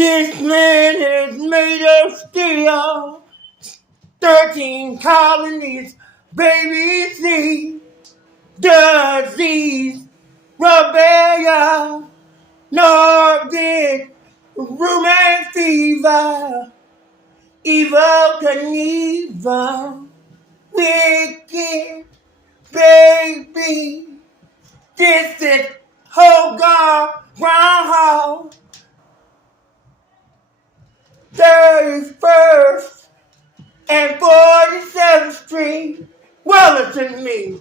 This man is made of steel. 13 colonies, baby, see. Disease, rebellion, Nordic, rheumatic fever, evil Knievel, wicked, baby. This is Hogarth, Groundhog, 31st and 47th Street, Wellington, me.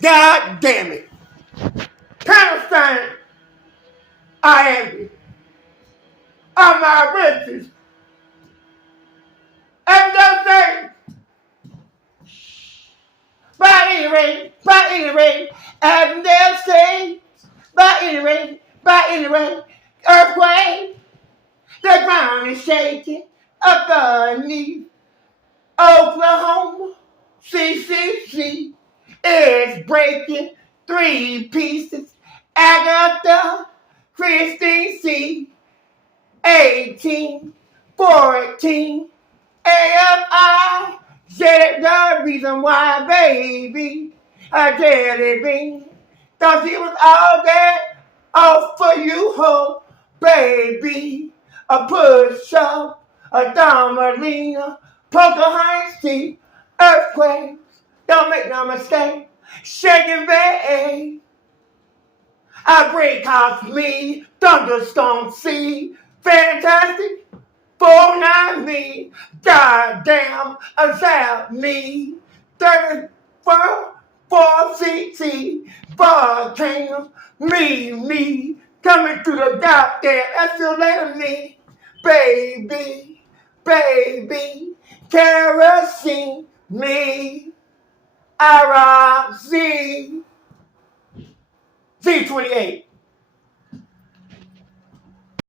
God damn it. Palestine, I am on my riches. And those things, by any rate, and they'll say, by any rate, earthquake, the ground is shaking up underneath Oklahoma. CCC is breaking 3 pieces. Agatha Christie C. 18, 14, AFI. Said the reason why, baby, a jelly bean. Thought she was all that, all for you, ho, baby. A push-up, a Domelina, Pocahontas, earthquakes. Don't make no mistake, shaking babe. I break off me, thunderstorm sea, fantastic. 49 me, goddamn, zap me, 34, 4CT, volcanoes, me, coming through the goddamn escalator, me, baby, kerosene, me, Z28.